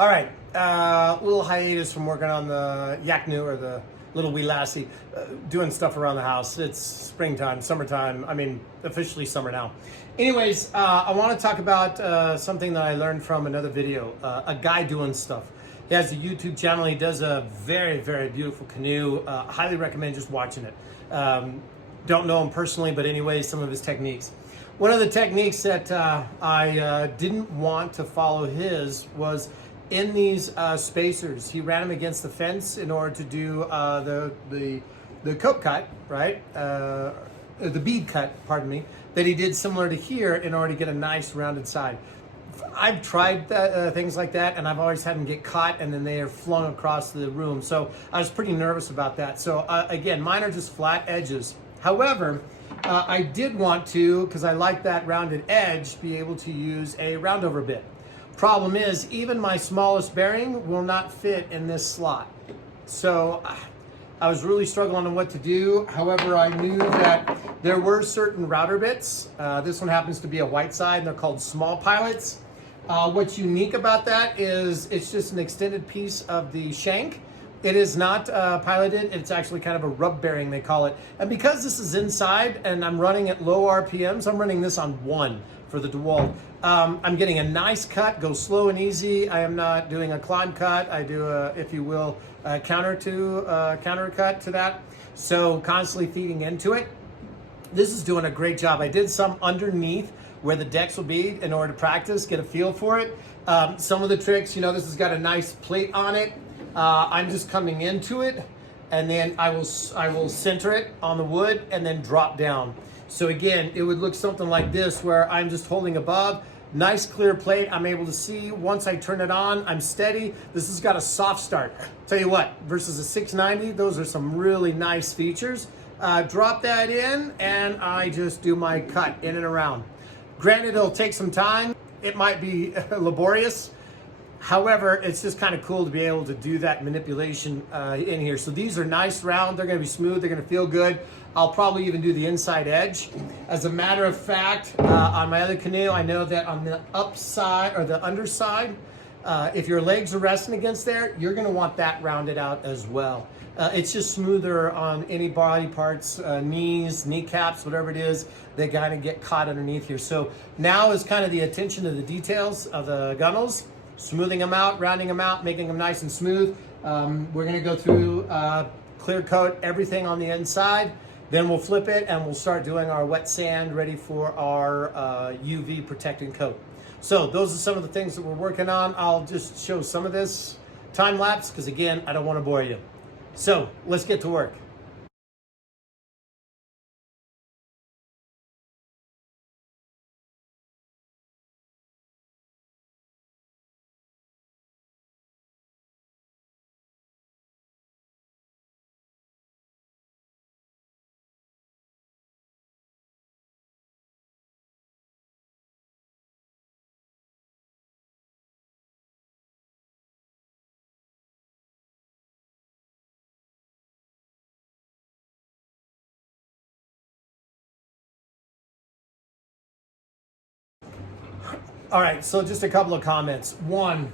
All right, little hiatus from working on the Canoe or the little wee Lassie, doing stuff around the house. It's springtime, summertime. I mean, officially summer now. Anyways, I want to talk about something that I learned from another video. A guy doing stuff. He has a YouTube channel. He does a very, very beautiful canoe. Highly recommend just watching it. Don't know him personally, but anyways, some of his techniques. One of the techniques that I didn't want to follow his was in these spacers. He ran them against the fence in order to do the coat cut, right? The bead cut, pardon me, that he did similar to here in order to get a nice rounded side. I've tried things like that, and I've always had them get caught and then they are flung across the room. So I was pretty nervous about that. So again, mine are just flat edges. However, I did want to, because I like that rounded edge, be able to use a roundover bit. Problem is, even my smallest bearing will not fit in this slot. So I was really struggling on what to do. However, I knew that there were certain router bits. This one happens to be a white side, and they're called small pilots. What's unique about that is it's just an extended piece of the shank. It is not piloted. It's actually kind of a rub bearing, they call it. And because this is inside and I'm running at low RPMs, I'm running this on 1 for the DeWalt. I'm getting a nice cut, go slow and easy. I am not doing a climb cut. I do a, if you will, a counter cut to that. So constantly feeding into it. This is doing a great job. I did some underneath where the decks will be in order to practice, get a feel for it. Some of the tricks, you know, this has got a nice plate on it. I'm just coming into it, and then I will center it on the wood and then drop down. So again, it would look something like this, where I'm just holding above, nice clear plate. I'm able to see once I turn it on, I'm steady. This has got a soft start. Tell you what, versus a 690, those are some really nice features. Drop that in, and I just do my cut in and around. Granted, it'll take some time. It might be laborious. However, it's just kind of cool to be able to do that manipulation in here. So these are nice round, they're gonna be smooth, they're gonna feel good. I'll probably even do the inside edge. As a matter of fact, on my other canoe, I know that on the upside or the underside, if your legs are resting against there, you're gonna want that rounded out as well. It's just smoother on any body parts, knees, kneecaps, whatever it is, they kind of get caught underneath here. So now is kind of the attention to the details of the gunnels. Smoothing them out, rounding them out, making them nice and smooth. We're gonna go through clear coat everything on the inside, then we'll flip it and we'll start doing our wet sand ready for our UV protecting coat. So those are some of the things that we're working on. I'll just show some of this time lapse because again, I don't wanna bore you. So let's get to work. All right, so just a couple of comments. One,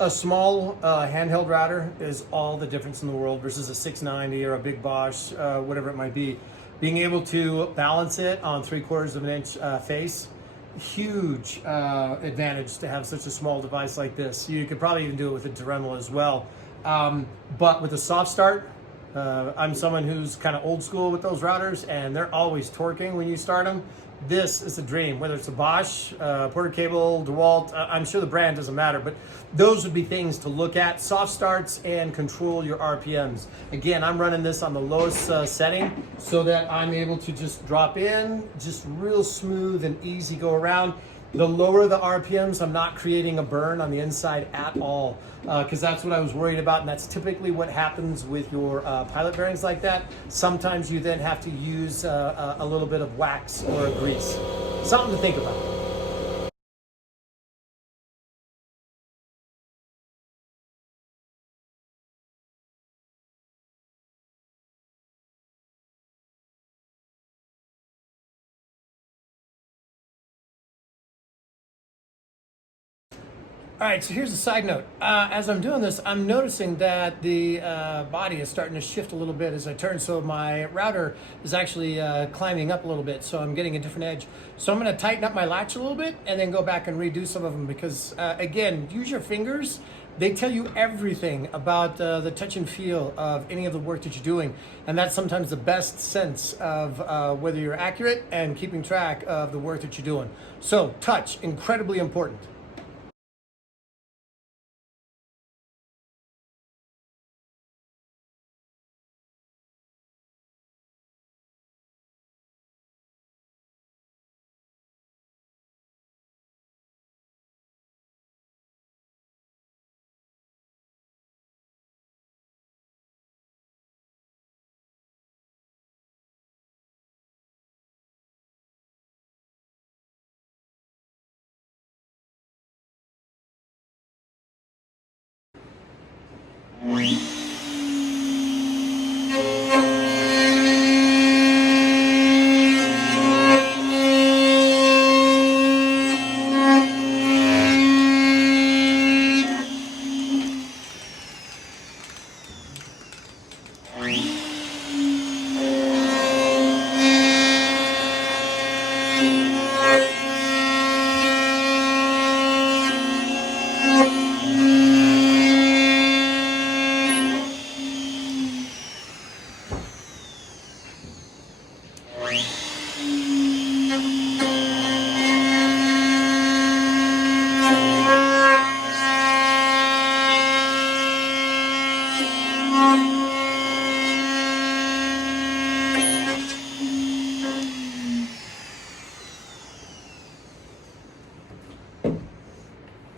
a small handheld router is all the difference in the world versus a 690 or a big Bosch, whatever it might be. Being able to balance it on 3/4 of an inch face, huge advantage to have such a small device like this. You could probably even do it with a Dremel as well. But with a soft start, I'm someone who's kind of old school with those routers, and they're always torquing when you start them. This is a dream, whether it's a Bosch, Porter Cable, DeWalt, I'm sure the brand doesn't matter, but those would be things to look at. Soft starts and control your RPMs. Again, I'm running this on the lowest setting so that I'm able to just drop in, just real smooth and easy go around. The lower the RPMs, I'm not creating a burn on the inside at all, because that's what I was worried about, and that's typically what happens with your pilot bearings like that. Sometimes you then have to use a little bit of wax or a grease. Something to think about. All right, so here's a side note. As I'm doing this, I'm noticing that the body is starting to shift a little bit as I turn. So my router is actually climbing up a little bit. So I'm getting a different edge. So I'm going to tighten up my latch a little bit and then go back and redo some of them because, again, use your fingers. They tell you everything about the touch and feel of any of the work that you're doing. And that's sometimes the best sense of whether you're accurate and keeping track of the work that you're doing. So touch, incredibly important.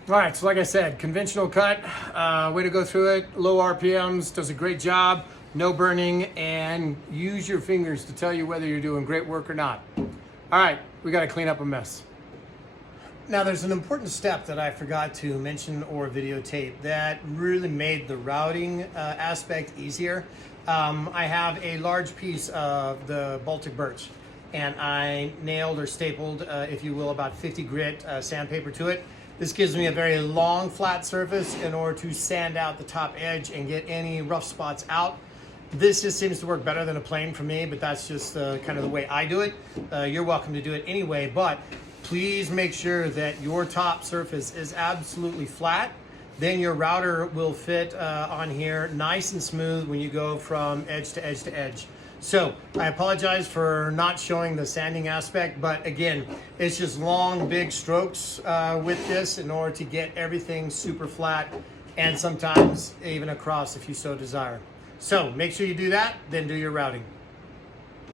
All right, so like I said, conventional cut, way to go through it, low RPMs, does a great job, no burning, and use your fingers to tell you whether you're doing great work or not. All right, we gotta clean up a mess. Now there's an important step that I forgot to mention or videotape that really made the routing aspect easier. I have a large piece of the Baltic birch and I nailed or stapled, if you will, about 50 grit sandpaper to it. This gives me a very long flat surface in order to sand out the top edge and get any rough spots out. This just seems to work better than a plane for me, but that's just kind of the way I do it. You're welcome to do it anyway, but please make sure that your top surface is absolutely flat. Then your router will fit on here nice and smooth when you go from edge to edge to edge. So I apologize for not showing the sanding aspect, but again, it's just long, big strokes with this in order to get everything super flat and sometimes even across if you so desire. So make sure you do that, then do your routing.